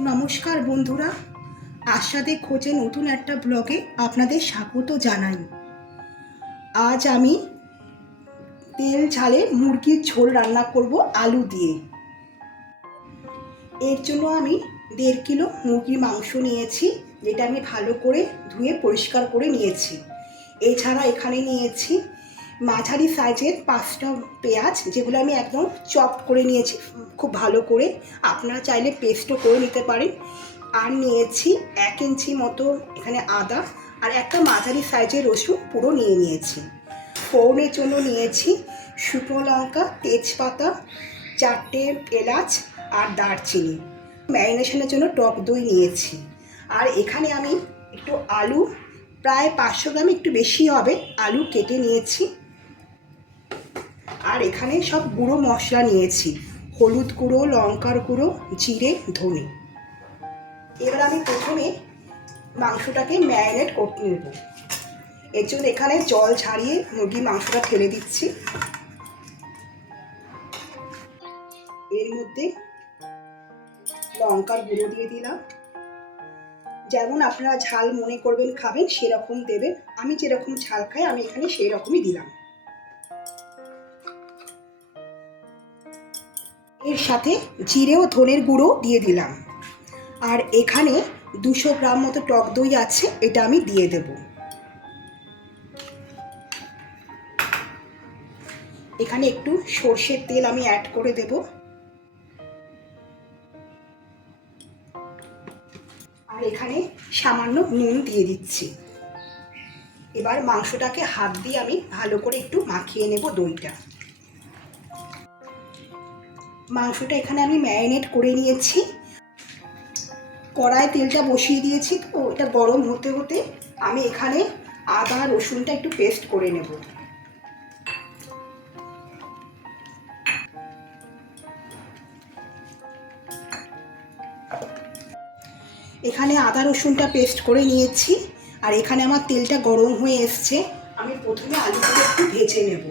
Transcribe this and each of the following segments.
নমস্কার বন্ধুরা, আশাদের খোঁজে নতুন একটা ব্লগে আপনাদের স্বাগত জানাই। আজ আমি তেল ঝালে মুরগির ঝোল রান্না করব আলু দিয়ে। এর জন্য আমি 1.5 কিলো মুরগির মাংস নিয়েছি, যেটা আমি ভালো করে ধুয়ে পরিষ্কার করে নিয়েছি। এছাড়া এখানে নিয়েছি মাঝারি সাইজের 5টা পেঁয়াজ, যেগুলো আমি একদম চপ করে নিয়েছি খুব ভালো করে। আপনারা চাইলে পেস্টও করে নিতে পারেন। আর নিয়েছি 1 ইঞ্চি মতো এখানে আদা, আর একটা মাঝারি সাইজের রসুন পুরো নিয়ে নিয়েছি। ফোড়নের জন্য নিয়েছি শুকনো লঙ্কা, তেজপাতা, 4টে এলাচ আর দারচিনি। ম্যারিনেশনের জন্য টক দই নিয়েছি। আর এখানে আমি একটু আলু, প্রায় 500 গ্রাম, একটু বেশি হবে, আলু কেটে নিয়েছি। আর এখানে সব গুঁড়ো মশলা নিয়েছি, হলুদ গুঁড়ো, লঙ্কার গুঁড়ো, জিরে, ধনে। এবার আমি প্রথমে মাংসটাকে ম্যারিনেট করতে নেব। এর জন্য এখানে জল ছাড়িয়ে মুরগির মাংসটা ফেলে দিচ্ছি। এর মধ্যে লঙ্কার গুঁড়ো দিয়ে দিলাম। যেমন আপনারা ঝাল মনে করবেন খাবেন সেরকম দেবেন। আমি যেরকম ঝাল খাই আমি এখানে সেই রকমই দিলাম। এর সাথে জিরে ও ধনের গুঁড়ো দিয়ে দিলাম। আর এখানে 200 গ্রাম মতো টক দই আছে, এটা আমি দিয়ে দেব। এখানে একটু সর্ষের তেল আমি অ্যাড করে দেব। আর এখানে সামান্য নুন দিয়ে দিচ্ছি। এবার মাংসটাকে হাত দিয়ে আমি ভালো করে একটু মাখিয়ে নেব দইটা। মাংসটা এখানে আমি ম্যারিনেট করে নিয়েছি। কড়ায় তেলটা বসিয়ে দিয়েছি, তো এটা গরম হতে হতে আমি এখানে আদা রসুনটা একটু পেস্ট করে নেব। এখানে আদা রসুনটা পেস্ট করে নিয়েছি। আর এখানে আমার তেলটা গরম হয়ে এসছে। আমি প্রথমে আলুগুলো একটু ভেজে নেব।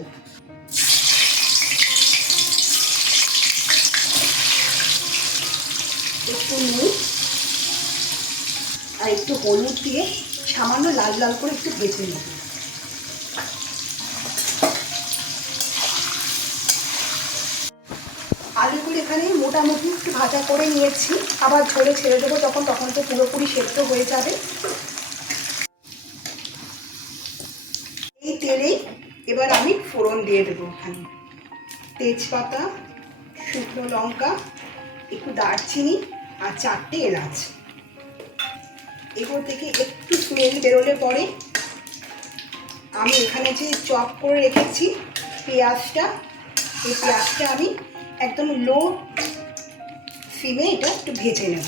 একটু নুন আর একটু হলুদ দিয়ে সামান্য লাল লাল করে একটু ভেজে নেব। আলুগুলো এখানে মোটামুটি একটু ভাজা করে নিয়েছি। আবার ঝোলে ছেড়ে দেবো তখন তো পুরোপুরি সেদ্ধ হয়ে যাবে। এই তেলেই এবার আমি ফোড়ন দিয়ে দেবো। এখানে তেজপাতা, শুকনো লঙ্কা, একটু দারচিনি আর 4টে এলাচ। এগুলো থেকে একটু স্মেল বেরোলে পরে আমি এখানে যে চপ করে রেখেছি পেঁয়াজটা, এই পেঁয়াজটা আমি একদম লো ফ্লেমে এটা একটু ভেজে নেব।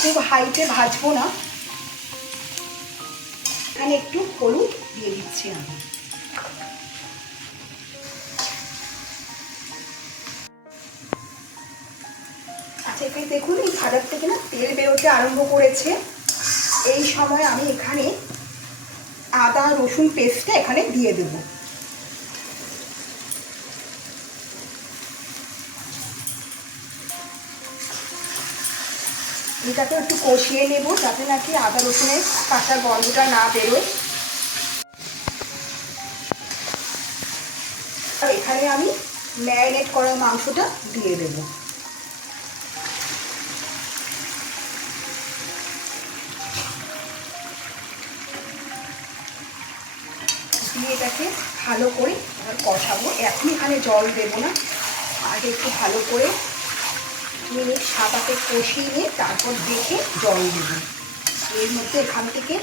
খুব হাইতে ভাজবো না। এখানে একটু হলুদ দিয়ে দিচ্ছি আমি। আচ্ছা, এখানে দেখুন এই ভাজার থেকে না তেল বেরোতে আরম্ভ করেছে। এই সময় আমি এখানে আদা রসুন পেস্টটা এখানে দিয়ে দেব। এটাকে একটু কষিয়ে নেব যাতে নাকি আদা রসুনের কাঁচা গন্ধটা না বেরোয়। আর এখানে আমি ম্যারিনেট করা মাংসটা দিয়ে দেব। দিয়ে এটাকে ভালো করে আবার কষাবো। এখন এখানে জল দেবো না, আগে একটু ভালো করে মিনিট 7-8 কষিয়ে নিয়ে তারপর দেখে জল দেব। এর মধ্যে এখান থেকে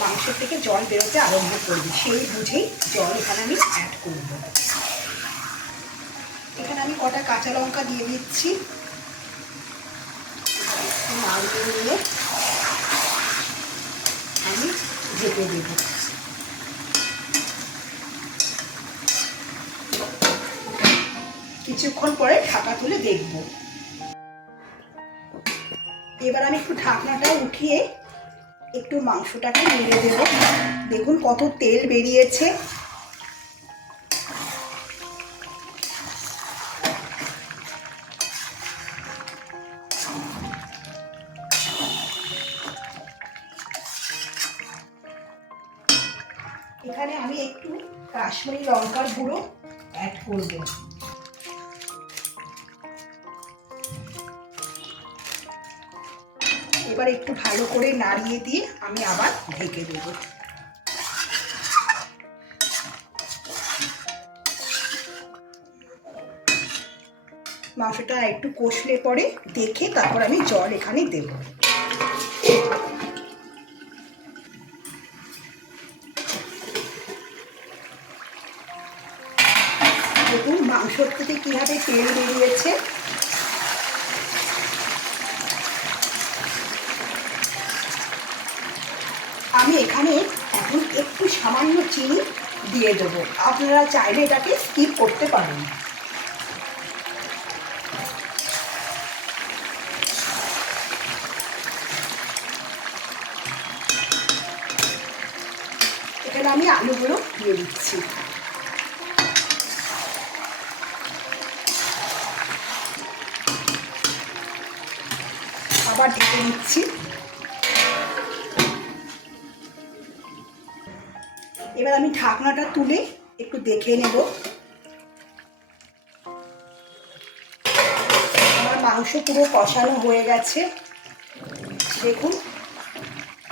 মাংসের থেকে জল বেরোতে আরম্ভ করবে, সেই বুঝেই জল এখানে আমি অ্যাড করব। এখানে আমি কটা কাঁচা লঙ্কা দিয়ে দিচ্ছি। নাড়িয়ে নিয়ে আমি ঢেকে দেব। কিছুক্ষণ পরে ঢাকা তুলে দেখব। এবার আমি একটু ঢাকনাটা উঠিয়ে একটু মাংসটাকে নেড়ে দেব। দেখুন কত তেল বেরিয়েছে। আমি একটু কাশ্মীরি লঙ্কার গুঁড়ো অ্যাড করব। এবার একটু ভালো করে নাড়িয়ে দিয়ে আমি আবার ঢেকে দেব। মাংসটা একটু কষলে পরে দেখে তারপর আমি জল এখানে দেব। দেখুন মাংসর থেকে কীভাবে তেল বেরিয়েছে। আমি এখানে এখন একটু সামান্য চিনি দিয়ে দেবো, আপনারা চাইলে এটাকে স্কিপ করতে পারেন। এখানে আমি আলুগুলো দিয়ে দিচ্ছি। আবার ঢেকে নিচ্ছি। এবার আমি ঢাকনাটা তুলে একটু দেখে নেব। আমার মাংস পুরো কষানো হয়ে গেছে। দেখুন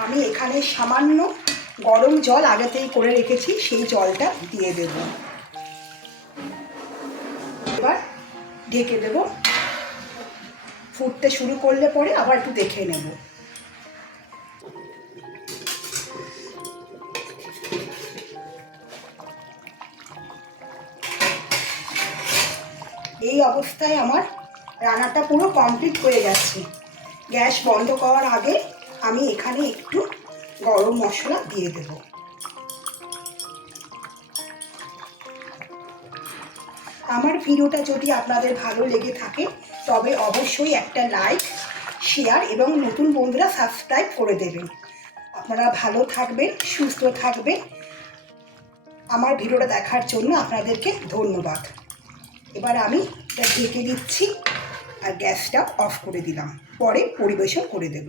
আমি এখানে সামান্য গরম জল আগে থেকে করে রেখেছি, সেই জলটা দিয়ে দেব। এবার ঢেকে দেব। ফুটতে শুরু করলে পরে আবার একটু দেখে নেব। এই অবস্থায় আমার রান্নাটা পুরো কমপ্লিট হয়ে গেছে। গ্যাস বন্ধ করার আগে আমি এখানে একটু গরম মশলা দিয়ে দেব। আমার ভিডিওটা যদি আপনাদের ভালো লেগে থাকে তবে অবশ্যই একটা লাইক, শেয়ার এবং নতুন বন্ধুরা সাবস্ক্রাইব করে দেবেন। আপনারা ভালো থাকবেন, সুস্থ থাকবেন। আমার ভিডিওটা দেখার জন্য আপনাদেরকে ধন্যবাদ। এবার আমি এটা ঢেকে দিচ্ছি আর গ্যাসটা অফ করে দিলাম, পরে পরিবেশন করে দেব।